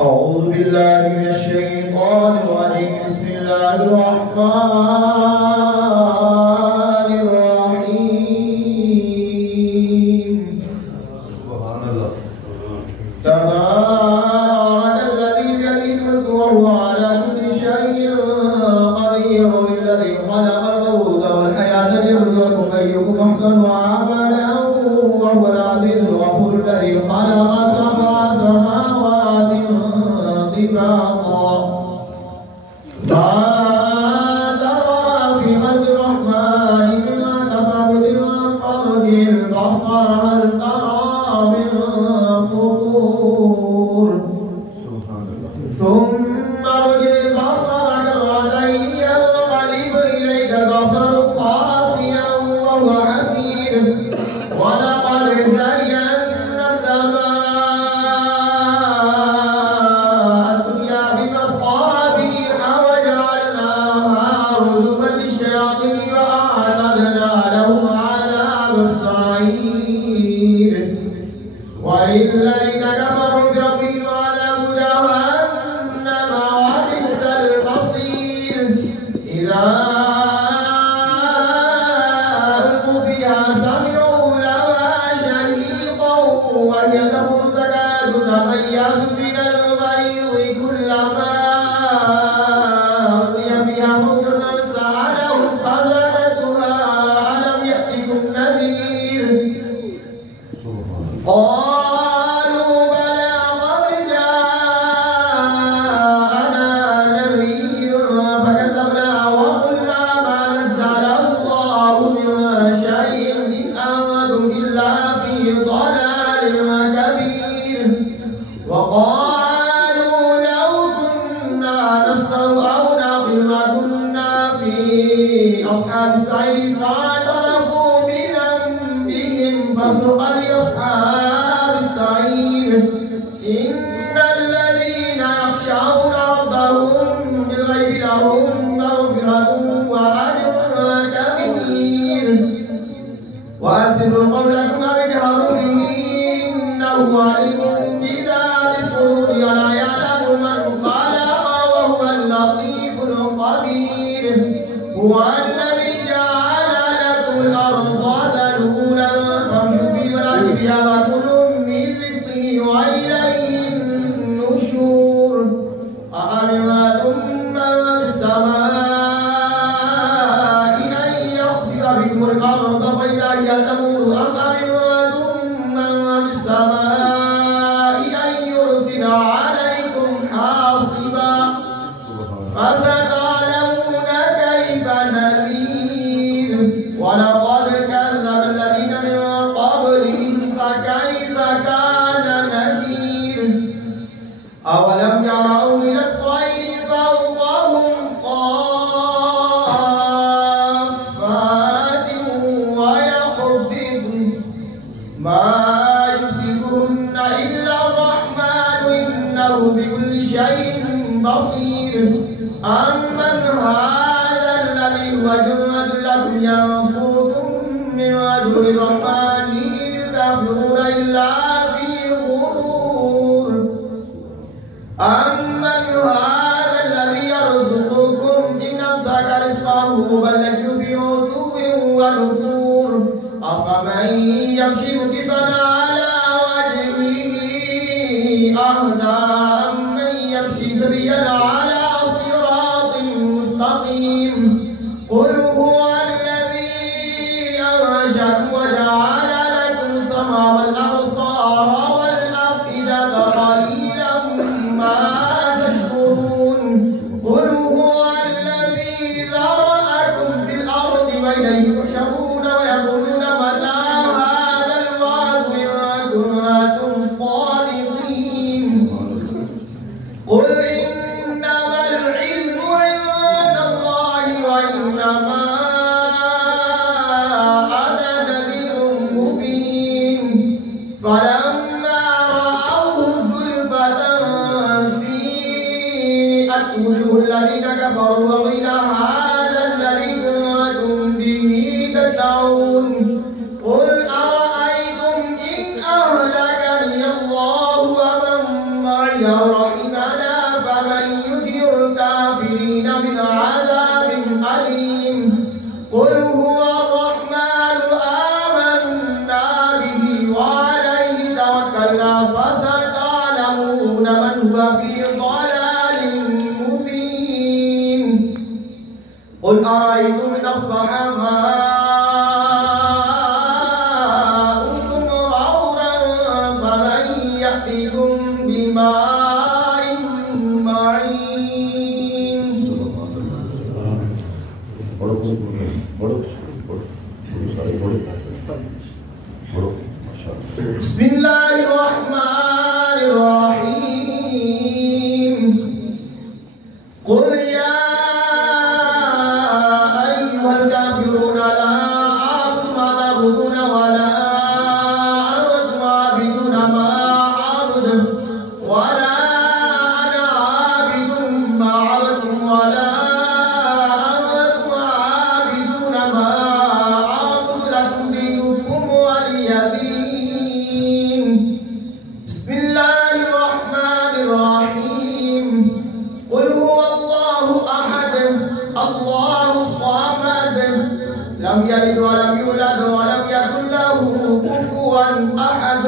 أعوذ بالله من الشيطان الرجيم. بسم الله الرحمن الرحيم. سبحان الله. تبارك الذي بيده الملك وهو على كل شيء قدير. الذي خلق الموت والحياة ليبلوكم أيكم أحسن عملا وهو العزيز الغفور. الذي خلق سبع سماوات طباقا ما ترى في خلق الرحمن من تفاوت فارجع البصر هل ترى من فطور. ثم ارجع البصر كرتين ينقلب إليك البصر خاسئا وهو حسير. ولقد زينا السماء الدنيا بمصابيح وجعلناها رجوما للشياطين وأعتدنا لهم عذاب السعير. وللذين كفروا بربهم عذاب جهنم وبئس المصير. إذا ألقوا فيها سمعوا لها شهيقا وهي تمر تكاد تميز من الغيظ. كلما ألقي فيها فوج سألهم خزنتها ألم يأتكم نذير. قالوا بلى قد جاءنا نذير فكذبنا وقلنا ما نزل الله من شيء إن أنتم إلا في ضلال كبير. وقالوا لو كنا نسمع أو نعقل ما كنا في أصحاب السعير فاعترفوا بذنبهم فسحقا لأصحاب السعير. إن الذين يخشون ربهم بالغيب لهم مغفرة وأجر كبير. وأسروا قولكم أو اجهروا به إنه عليم بذات الصدور. ولا يعلم من خلق وهو اللطيف الخبير. هو الذي جعل لكم الأرض ذلولا فامشوا في مناكبها وكلوا من رزقه وإليه النشور. أأمنتم من في السماء أن يخسف بكم الأرض فإذا هي تمور. أم أمنتم من في السماء أن يرسل عليكم حاصبا فستعلمون كيف نذير. ولقد كذب الذين من قبلهم فكيف كان نذير. أولم يروا إلى الطير فوقهم صافات ويقبضن ما يمسكهن إلا الرحمن إنه بكل شيء بصير. أمن هذا الذي هو جند لكم ينصركم من دون الرحمن إن الكافرون إلا في غرور. أمن هذا الذي يرزقكم إن أمسك رزقه بل لجوا في عتو ونفور. أفمن يمشي مكبا على وجهه أهدى أمن يمشي سويا على صراط مستقيم. قل هو الذي أنشأكم وجعل لكم السمع والأبصار والأفئدة قليلا ما تشكرون. قل هو الذي ذرأكم في الأرض وإليه تحشرون ويقولون متى هذا الوعد إن كنتم صادقين. قل إنما العلم عند الله وإنما أنا نذير مبين. فلما رأوه زلفة سيئت وجوه الذين كفروا وقيل هذا الذي كنتم به تدعون. قل أرأيتم إن أهلكني الله ومن معي رحمه من هو في ضلال مبين قل أرأيتم إن أصبح ماؤكم غورا فمن يأتيكم بماء معين. بسم الله الرحمن الرحيم قل يا أيها الكافرون لا أعبد ما تعبدون ولا أنتم عابدون ما أعبد ولا أنا عابد ما عبدتم ولا أنتم عابدون ما أعبد لكم دينكم ولي دين. بسم الله الرحمن الرحيم قل هو الله أحد الله الصمد لم يلد ولم يولد ولم يكن له كفوا أحد.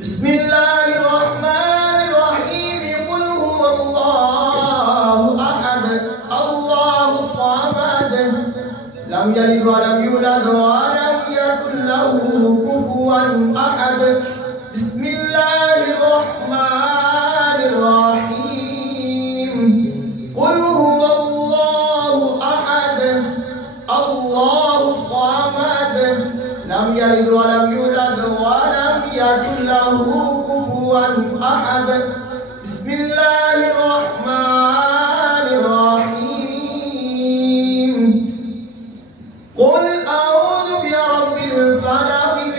بسم الله الرحمن الرحيم قل هو الله أحد الله الصمد لم يلد ولم يولد ولم يكن له كفوا أحد. بسم الله الرحمن الرحيم قل هو الله أحد الله الصمد لم يلد ولم يولد ولم يكن له كفوا أحد. بسم الله الرحمن الرحيم قل أعوذ برب الفلق من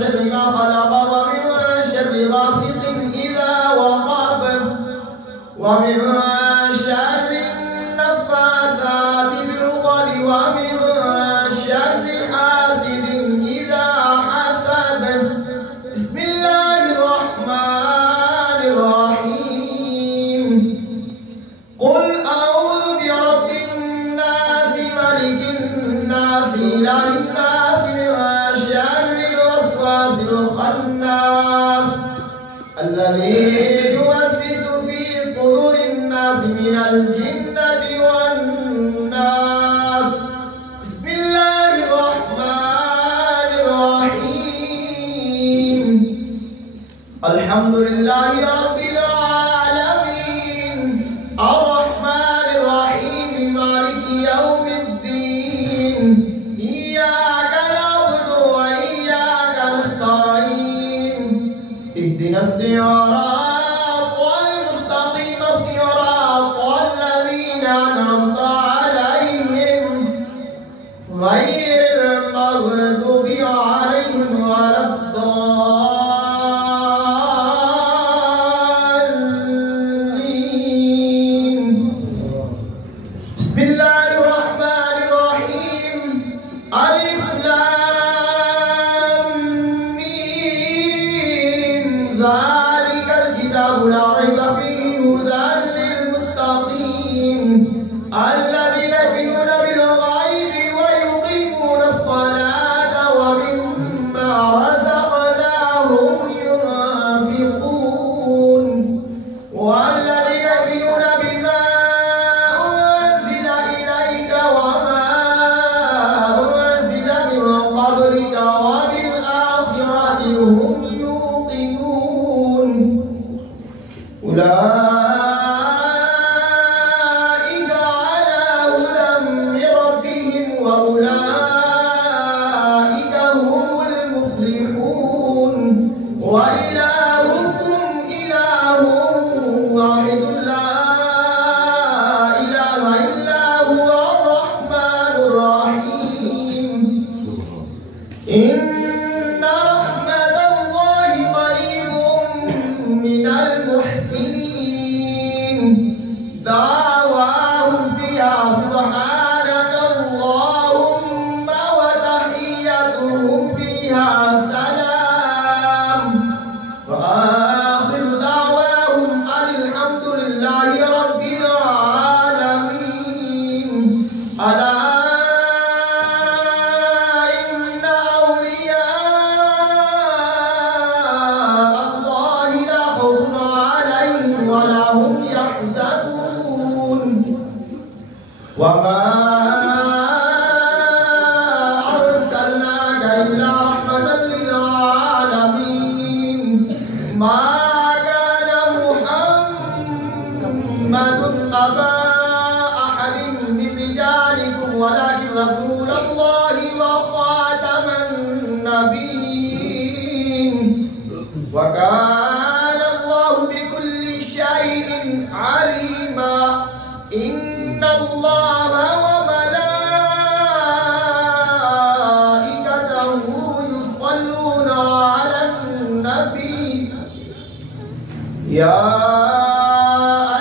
شر ما خلق ومن شر غاسق إذا وقب ومن شر النفاثات في العقد ومن شر حاسد إذا حسد. بسم الله الرحمن الرحيم قل أعوذ برب الناس ملك الناس إله الناس من شر الوسواس الخناس الذي يوسوس في صدور الناس من الجنة والناس. بسم الله الرحمن الرحيم الحمد لله رب العالمين الرحمن الرحيم مالك يوم الدين إياك نعبد وإياك نستعين اهدنا الصراط المستقيم صراط الذين أنعمت عليهم غير المغضوب عليهم ولا الضالين. بسم الله الرحمن الرحيم ألف لام ميم ذلك الكتاب لا ريب فيه هدى للمتقين الذين يؤمنون بالغيب ويقيمون الصلاة ومما رزقناهم ينفقون والذين يؤمنون بما أنزل إليك وما أنزل من قبلك وبالآخرة هم يوقنون أولئك على هدى من ربهم وأولئك هم المفلحون. وإلهكم إله واحد لا إله إلا هو الرحمن الرحيم إن رحمة الله قريب من المحسنين دعواهم فيها سبحانك اللهم وتحيتهم فيها سلام وآخر دعواهم أن الحمد لله رب العالمين. ألا إن أولياء الله لا خوف ولا هم يحزنون وما أرسلناك إلا رحمة للعالمين ما كان محمد أبا أحد من رجالكم ولكن رسول الله وخاتم النبيين وكان الله بكل شيء عليما إن الله وملائكته يصلون على النبي يا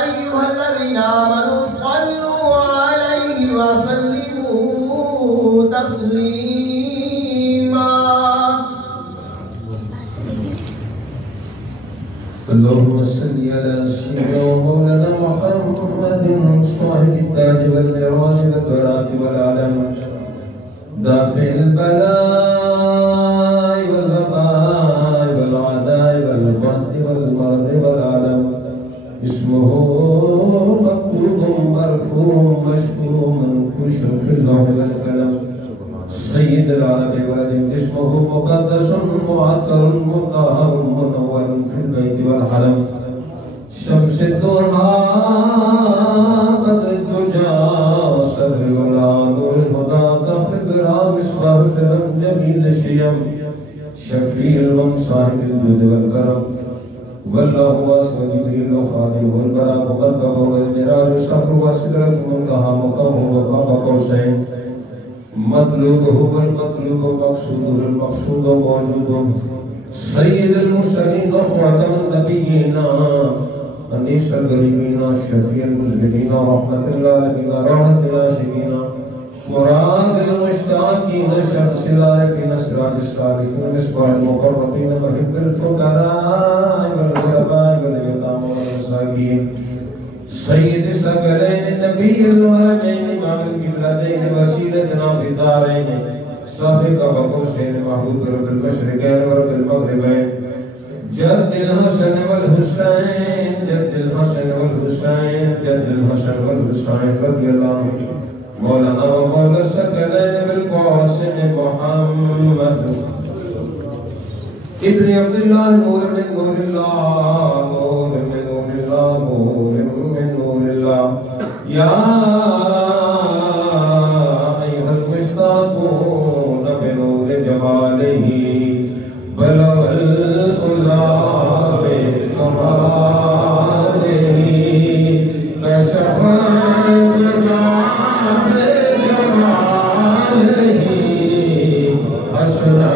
أيها الذين آمنوا صلوا عليه وسلموا تسليما اللهم صل على سيدنا ومولانا محمد صاحب التاج والنيران والبراء والعلم دافع البلاء والوباء والعداء والبغض والمرض والعلم اسمه مكتوب مرفوع مشكور منكوش في اللوح والقلم سيد العرب والد اسمه مقدس معطر مطهر منور في البيت والحرم شمس الضحى بدر الدجى سر الولا نور الهدى كف البراء مصباح الفلك جميل الشيم شفيع الأم صاحب الجود والكرم والله واسع جبريل وخادم والبراء مقدم والمراج الصخر وسدرة المنتهى مقامه وقاب قوسين مطلوبه والمطلوب مقصوده المقصود موجود سيد المرسلين وخاتم النبيين أنيس الغريبين شفيع المذنبين رحمة العالمين راحة العاشقين مراد المشتاقين شمس العارفين سراج الصالحين مصباح المقربين محب الفقراء والغرباء واليتامى والمساكين سيد الثقلين النبي الهرمين إمام القبلتين وسيلتنا في الدارين سابق وقوسين محبوب رب المشرقين ورب المغربين جد الحسن والحسين جد الحسن والحسين جد الحسن والحسين رضي الله عنه مولانا ومولى الثقلين بالقاسم محمد ابن عبد الله نور من نور الله نور من نور الله نور من نور الله يا أيها المشتاقون بنور جماله بلغ الأولى بكماله كشف الدجى بجماله أسرى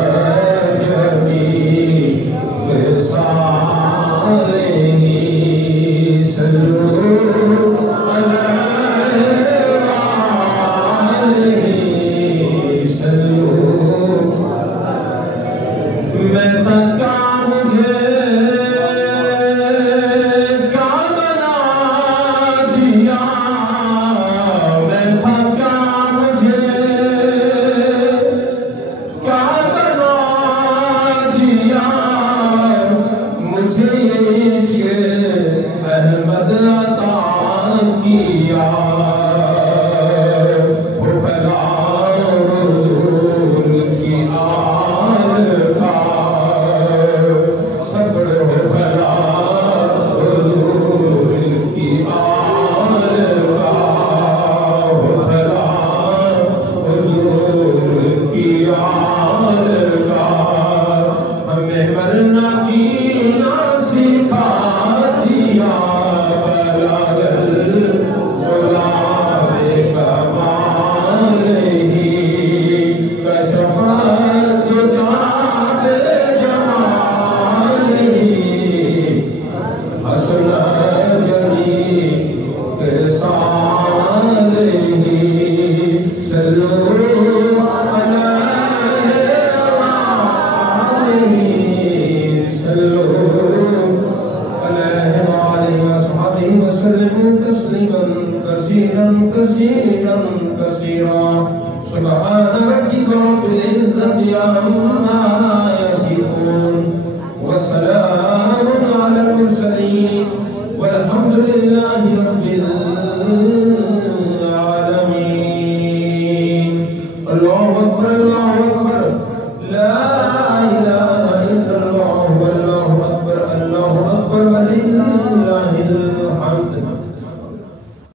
والحمد لله رب العالمين.